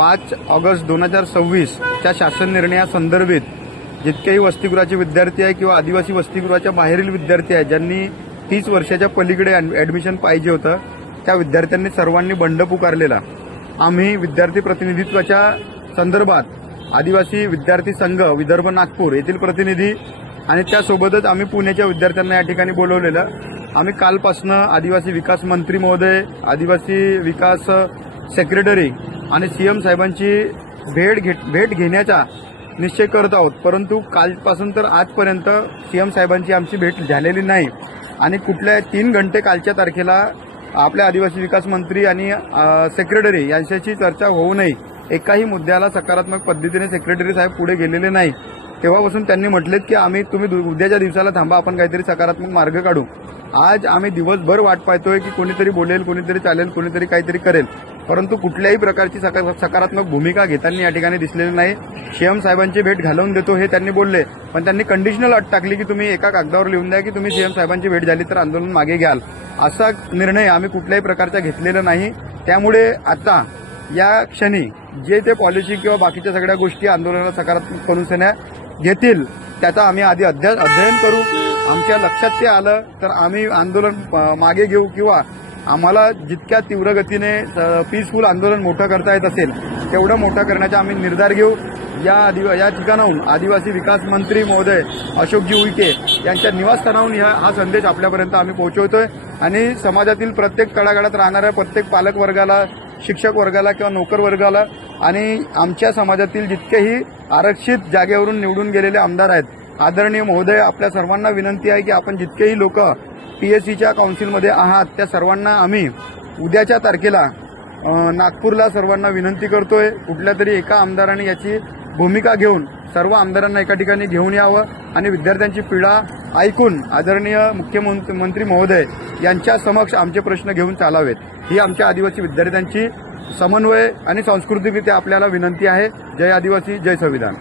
5 August 2026च्या शासन निर्णयासंदर्भित जितकेही वसतिगृहाचे विद्यार्थी आहे किंवा आदिवासी वसतिगृहाच्या बाहेरील विद्यार्थी आहेत ज्यांनी 30 वर्षाच्या पलीकडे ॲडमिशन पाहिजे होतं त्या विद्यार्थ्यांनी सर्वांनी बंड पुकारलेला। आम्ही विद्यार्थी प्रतिनिधित्वाच्या संदर्भात आदिवासी विद्यार्थी संघ विदर्भ नागपूर येथील प्रतिनिधी आणि त्यासोबतच आम्ही पुण्याच्या विद्यार्थ्यांना या ठिकाणी बोलवलेलं। आम्ही कालपासून आदिवासी विकास मंत्री महोदय, आदिवासी विकास सेक्रेटरी आणि सीएम साहेबांची भेट घेण्याचा निश्चय करत आहोत, परंतु कालपासून तर आजपर्यंत सीएम साहेबांची आमची भेट झालेली नाही आणि कुठल्या 3 घंटे कालच्या तारखेला आपल्या आदिवासी विकास मंत्री आणि सेक्रेटरी यांच्याशी चर्चा होऊ नये, एकाही मुद्द्याला सकारात्मक पद्धतीने सेक्रेटरी साहेब पुढे गेलेले नाही। तेव्हापासून त्यांनी म्हटलेत की तुम्ही उद्याच्या दिवसाला थांबा, आपण काहीतरी सकारात्मक मार्ग काढू। आज आम्ही दिवसभर वाट पाहतोय की कोणीतरी बोलेल, कोणीतरी चालेल, कोणीतरी काहीतरी करेल, परंतु कुठल्याही प्रकारची सकारात्मक भूमिका घेताना या ठिकाणी दिसलेली नाही। सीएम साहेबांची भेट घालवून देतो हे त्यांनी बोलले, पण त्यांनी कंडिशनल अट टाकली की तुम्ही एका कागदावर लिहून द्या की तुम्ही सीएम साहेबांची भेट झाली तर आंदोलन मागे घ्याल। असा निर्णय आम्ही कुठल्याही प्रकारचा घेतलेला नाही। त्यामुळे आता या क्षणी जे ते पॉलिसी किंवा बाकीच्या सगळ्या गोष्टी आंदोलनाला सकारात्मक करून घेतील त्याचा आम्ही आधी अध्ययन करू। आमच्या लक्षात ते आलं तर आम्ही आंदोलन मागे घेऊ किंवा आम्हाला जितक्या तीव्र गतीने पीसफुल आंदोलन मोठं करता येत असेल तेवढं मोठं करण्याचा आम्ही निर्धार घेऊ। या ठिकाणाहून आदिवासी विकास मंत्री महोदय अशोकजी उईके यांच्या निवासस्थानाहून हा संदेश आपल्यापर्यंत आम्ही पोहोचवतोय आणि समाजातील प्रत्येक तळागाळात राहणाऱ्या प्रत्येक पालक वर्गाला, शिक्षक वर्गाला किंवा नोकर वर्गाला आणि आमच्या समाजातील जितकेही आरक्षित जागेवरून निवडून गेलेले आमदार आहेत, आदरणीय महोदय, आपल्या सर्वांना विनंती आहे की आपण जितकेही लोक पीएससीच्या काउन्सिलमध्ये आहात त्या सर्वांना आम्ही उद्याच्या तारखेला नागपूरला सर्वांना विनंती करतोय, कुठल्या तरी एका आमदाराने याची भूमिका घेऊन सर्व आमदारांना एका ठिकाणी घेऊन यावं आणि विद्यार्थ्यांची पीडा ऐकून आदरणीय मुख्यमंत्री महोदय यांच्या समक्ष आमचे प्रश्न घेऊन चालावेत, ही आमच्या आदिवासी विद्यार्थ्यांची समन्वय आणि सांस्कृतिकरित्या आपल्याला विनंती आहे। जय आदिवासी, जय संविधान।